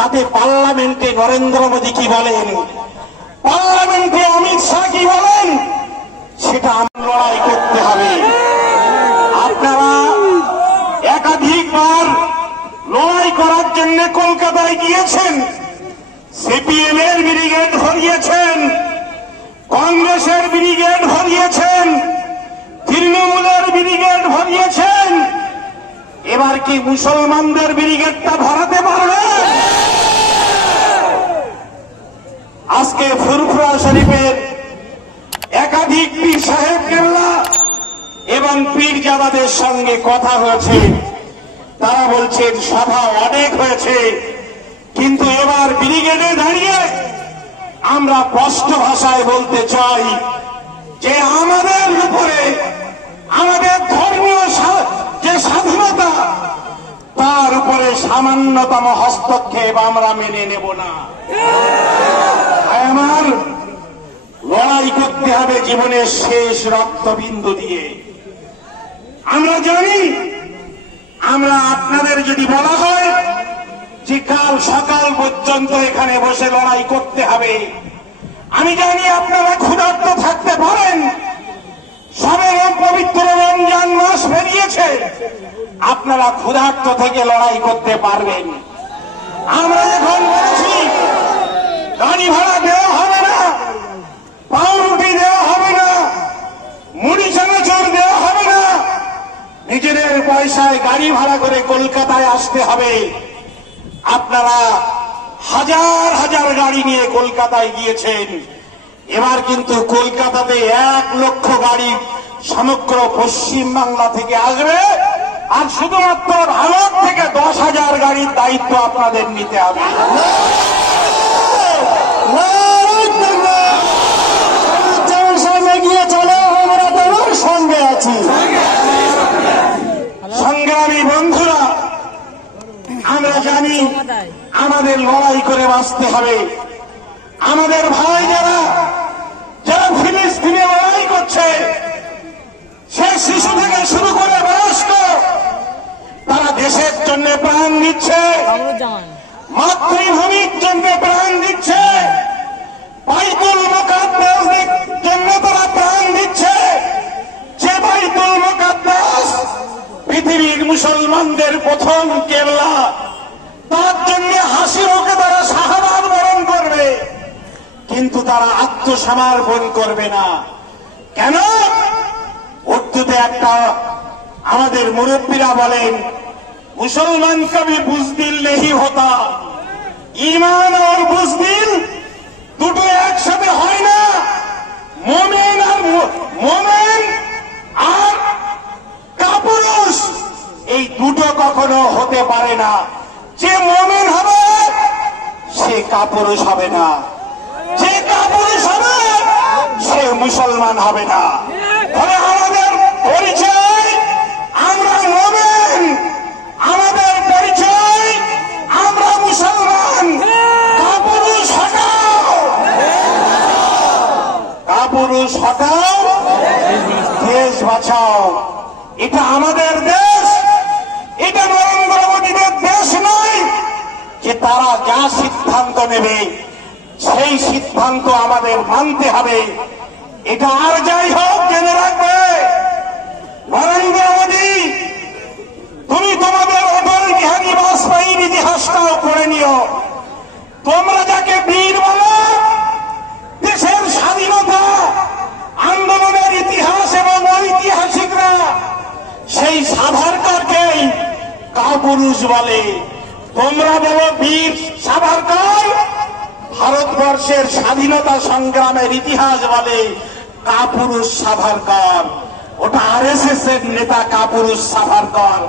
তাতে পার্লামেন্টে নরেন্দ্র মোদী কি বলেন, পার্লামেন্টে অমিত শাহ কি বলেন, সেটা আমরা লড়াই করতে হবে। আপনারা একাধিকবার লড়াই করার জন্য কলকাতায় গিয়েছেন, সিপিএম এর ব্রিগেড ভরিয়েছেন, কংগ্রেসের ব্রিগেড ভরিয়েছেন, তৃণমূলের ব্রিগেড ভরিয়েছেন। এবার কি মুসলমানদের ব্রিগেডটা ভরাতে পারবে? আজকে ফুরফুরা শরীফের একাধিক পীর সাহেব কেবলা এবং পীরজাদাদের সঙ্গে কথা হয়েছে। তারা বলছেন সভা অনেক হয়েছে, কিন্তু এবার ব্রিগেডে দাঁড়িয়ে আমরা স্পষ্ট ভাষায় বলতে চাই যে আমাদের উপরে আমাদের ধর্মীয় যে স্বাধীনতা, তার উপরে সামান্যতম হস্তক্ষেপ আমরা মেনে নেব না। আমার লড়াই করতে হবে জীবনের শেষ রক্তবিন্দু দিয়ে। আমরা জানি, আমরা আপনাদের যদি বলা হয় যে কাল সকাল পর্যন্ত এখানে বসে লড়াই করতে হবে, আমি জানি আপনারা ক্ষুধার্ত থাকতে পারেন। সবে পবিত্র রমজান মাস বেরিয়েছে, আপনারা ক্ষুধার্ত থেকে লড়াই করতে পারবেন। আমরা এখন বলছি গাড়ি ভাড়া দেওয়া হবে না, পাউরুটি দেওয়া হবে না, মুড়ি চানাচুর দেওয়া হবে না, নিজেদের পয়সায় গাড়ি ভাড়া করে কলকাতায় আসতে হবে। আপনারা হাজার হাজার গাড়ি নিয়ে কলকাতায় গিয়েছেন, এবার কিন্তু কলকাতাতে 1 লক্ষ গাড়ি সমগ্র পশ্চিম বাংলা থেকে আসবে, আর শুধুমাত্র ভারত থেকে 10,000 গাড়ির দায়িত্ব আপনাদের নিতে হবে। এগিয়ে চলো, আমরা তোমার সঙ্গে আছি। সংগ্রামী বন্ধুরা, আমরা জানি আমাদের লড়াই করে বাঁচতে হবে। আমাদের ভাই যারা ফিলিস্তিনে লড়াই করছে, সে শিশু থেকে শুরু করে বয়স্ক, তারা দেশের জন্য প্রাণ দিচ্ছে, মাতৃভূমির জন্য প্রাণ দিচ্ছে, বাইতুল মুকাদ্দাসের জন্য তারা প্রাণ দিচ্ছে। যে বাইতুল মুকাদ্দাস পৃথিবীর মুসলমানদের প্রথম কেবলা, তার জন্য হাসি মুখে তারা শাহাদাত বরণ করবে, কিন্তু তারা আত্মসমর্পণ করবে না। কেন? উর্দুতে একটা আমাদের মুরব্বীরা বলেন, মুসলমান কবি বুজদিল নেহি হতা, ঈমান আর বুজদিল দুটো একসাথে হয় না। মোমেন আর কাপুরুষ এই দুটো কখনো হতে পারে না। যে মোমেন হবে সে কাপুরুষ হবে না, যে কাপুরুষ হবে সে মুসলমান হবে না। ফলে আমাদের পরিচয় আমরা মোমেন, আমাদের পরিচয় আমরা মুসলমান। কাপুরুষ হটাও, কাপুরুষ হটাও, দেশ বাঁচাও। এটা আমাদের দেশ, এটা নরেন্দ্র মোদীদের দেশ নয় যে তারা যা সিদ্ধান্ত নেবে সেই সিদ্ধান্ত আমাদের মানতে হবে। এটা আর যাই হোক, জেনে রাখবে নরেন্দ্র মোদী, তুমি তোমাদের অটল বিহারী বাজপেয়ীর ইতিহাসটাও পড়ে নিও। তোমরা যাকে বীর বলো, দেশের স্বাধীনতা আন্দোলনের ইতিহাস এবং ঐতিহাসিকরা সেই সাভারকরকেই কাপুরুষ বলে। তোমরা বলো বীর সাভারকর, ভারতবর্ষের স্বাধীনতা সংগ্রামের ইতিহাস বলে কাপুরুষ সাভারকর। ওটা আরএসএস এর নেতা কাপুরুষ সাভারকর।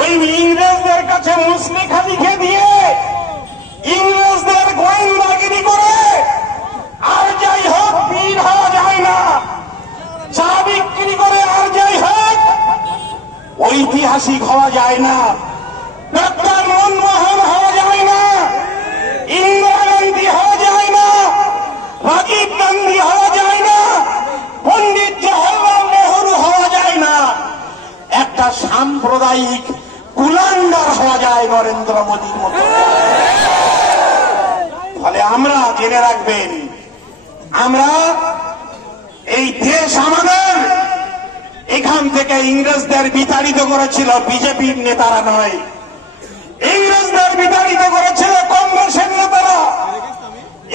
ওই ইংরেজদের কাছে মুসলিখা লিখে দিয়ে, ইংরেজদের গোয়েন্দাগিরি করে আর যাই হোক বীর হওয়া যায় না। চা বিক্রি করে আর যাই হোক ঐতিহাসিক হওয়া যায় না। ডক্টর মনমোহন হওয়া যায় না, ইন্দিরা গান্ধী হওয়া যায় না, রাজীব গান্ধী হওয়া যায় না, পণ্ডিত জওহরলাল নেহরু হওয়া যায় না। একটা সাম্প্রদায়িক কুলাঙ্গার হওয়া যায় নরেন্দ্র মোদীর মতো। ফলে আমরা জেনে রাখবেন, আমরা এই দেশ আমাদের, এখান থেকে ইংরেজদের বিতাড়িত করেছিল বিজেপির নেতারা নয়, ইংরেজদের বিতাড়িত করেছিল কংগ্রেসের নেতারা,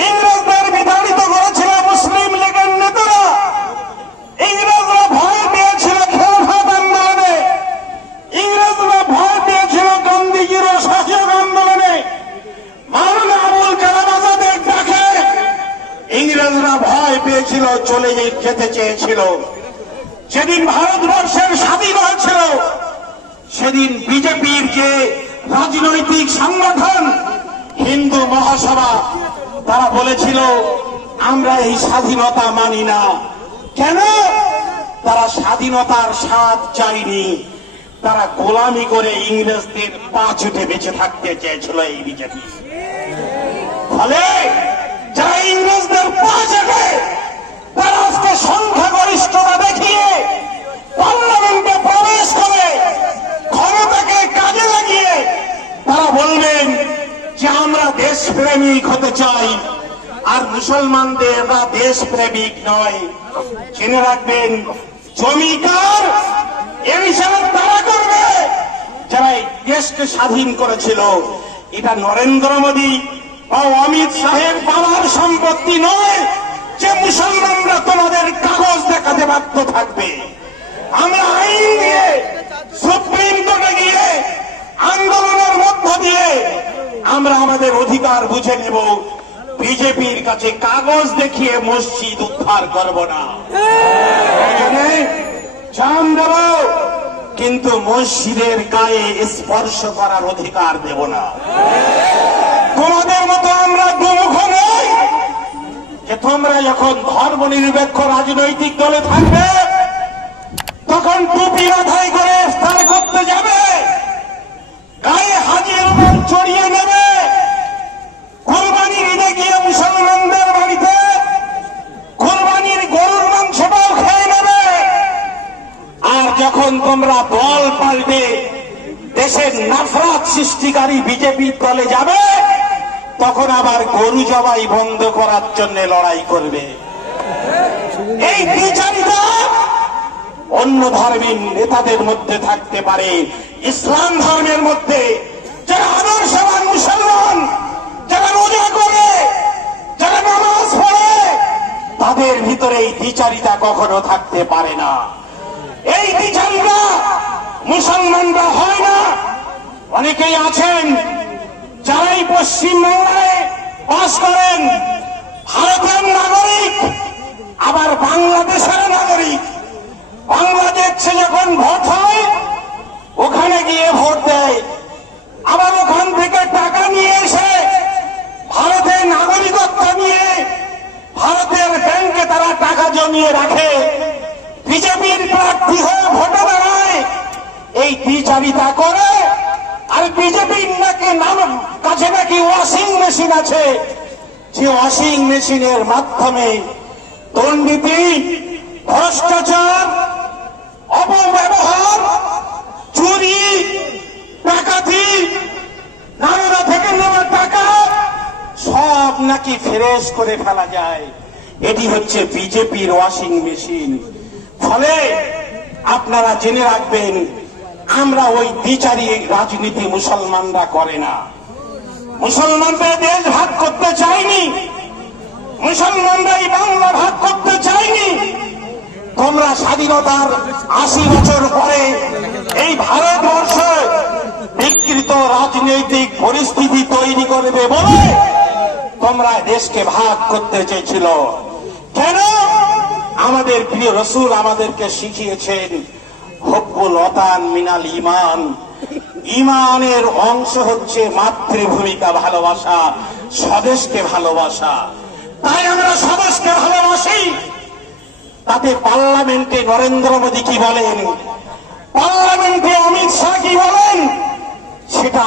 ইংরেজদের বিতাড়িত করেছিল মুসলিম লীগের নেতারা। ইংরেজরা ভয় পেয়েছিল খেলাফত আন্দোলনে, ইংরেজরা ভয় পেয়েছিল গান্ধীজির অসহযোগ আন্দোলনে, মাওলানা আবুল কালাম আজাদের ডাকে ইংরেজরা ভয় পেয়েছিল, চলে যেতে চেয়েছিল। যেদিন ভারতবর্ষের স্বাধীন হয়েছিল সেদিন বিজেপির যে রাজনৈতিক সংগঠন হিন্দু মহাসভা, তারা বলেছিল আমরা এই স্বাধীনতা মানি না। কেন? তারা স্বাধীনতার স্বাদ চায়নি, তারা গোলামি করে ইংরেজদের পা ছুটে বেঁচে থাকতে চেয়েছিল এই বিজেপি। ফলে যারা ইংরেজদের পা চেটে তারা আজকে সংখ্যাগরিষ্ঠতা দেখিয়ে পার্লামেন্টে প্রবেশ করে ক্ষমতাকে কাজে লাগিয়ে তারা বলবেন যে আমরা দেশপ্রেমিক হতে চাই, আর মুসলমানদেররা দেশপ্রেমিক নয়। জেনে রাখবেন, জমিদার এ বিচার তারা করবে যারা এই দেশকে স্বাধীন করেছিল। এটা নরেন্দ্র মোদী বা অমিত শাহের বাবার সম্পত্তি নয় যে মুসলমানরা তোমাদের কাগজ দেখাতে বাধ্য থাকবে। আমরা আইন দিয়ে সুপ্রিম কোর্টে গিয়ে আন্দোলনের মধ্য দিয়ে আমরা আমাদের অধিকার বুঝে নেব। বিজেপির কাছে কাগজ দেখিয়ে মসজিদ উদ্ধার করব না, জান দেব, কিন্তু মসজিদের গায়ে স্পর্শ করার অধিকার দেব না। তোমাদের মতো আমরা দুমুখ নই যে তোমরা যখন ধর্মনিরপেক্ষ রাজনৈতিক দলে থাকবে তখন টুপি মাথায় করে ইফতার করতে যাবে, গায়ে হাজির রুমাল চড়িয়ে নেবে, কুরবানির ঈদে গিয়ে মুসলমানদের বাড়িতে কুরবানির গরুর মাংসটাও খেয়ে নেবে। আর যখন তোমরা দল পাল্টে দেশের নাফরত সৃষ্টিকারী বিজেপির দলে যাবে তখন আবার গরু জবাই বন্ধ করার জন্য লড়াই করবে। এই বিচারিতা অন্য ধর্মের নেতাদের মধ্যে থাকতে পারে, ইসলাম ধর্মের মধ্যে যারা আদর্শবান মুসলমান, যারা রোজা করে, যারা নামাজ পড়ে, তাদের ভিতরে এই বিচারিতা কখনো থাকতে পারে না। এই বিচারিতা মুসলমানরা হয় না। অনেকেই আছেন যারাই পশ্চিমবাংলায় বাস করেন, ভারতের নাগরিক আবার বাংলাদেশের নাগরিক। বাংলাদেশে যখন ভোট হয় ওখানে গিয়ে ভোট দেয়, আবার ওখান থেকে টাকা নিয়ে এসে ভারতের নাগরিকত্ব নিয়ে ভারতের ব্যাংকে তারা টাকা জমিয়ে রাখে, বিজেপির প্রার্থী হয়ে ভোটে দাঁড়ায়, এই বিচারিতা করে। আর বিজেপির কাছে নাকি ওয়াশিং মেশিন আছে, যে ওয়াশিং মেশিনের মাধ্যমে দুর্নীতি, ভ্রষ্টাচার, অপব্যবহার, চুরি, ডাকাতি, নারীরা থেকে নেওয়া টাকা সব নাকি ফ্রেশ করে ফেলা যায়। এটি হচ্ছে বিজেপির ওয়াশিং মেশিন। ফলে আপনারা জেনে রাখবেন, আমরা ওই বিচারি রাজনীতি মুসলমানরা করে না। মুসলমানরা দেশ ভাগ করতে চায়নি, মুসলমানরা এই বাংলা ভাগ করতে চায়নি। তোমরা স্বাধীনতার 80 বছর পরে এই ভারতবর্ষে বিকৃত রাজনৈতিক পরিস্থিতি তৈরি করবে বলে তোমরা দেশকে ভাগ করতে চেয়েছিল। কেন? আমাদের প্রিয় রসুল আমাদেরকে শিখিয়েছেন হুব্বুল ওয়াতান মিনাল ঈমান। ঈমানের অংশ হচ্ছে মাতৃভূমিকা ভালোবাসা, স্বদেশকে ভালোবাসা। তাই আমরা স্বদেশকে ভালোবাসি। তাতে পার্লামেন্টে নরেন্দ্র মোদী কি বলেন, পার্লামেন্টে অমিত শাহ কি বলেন, সেটা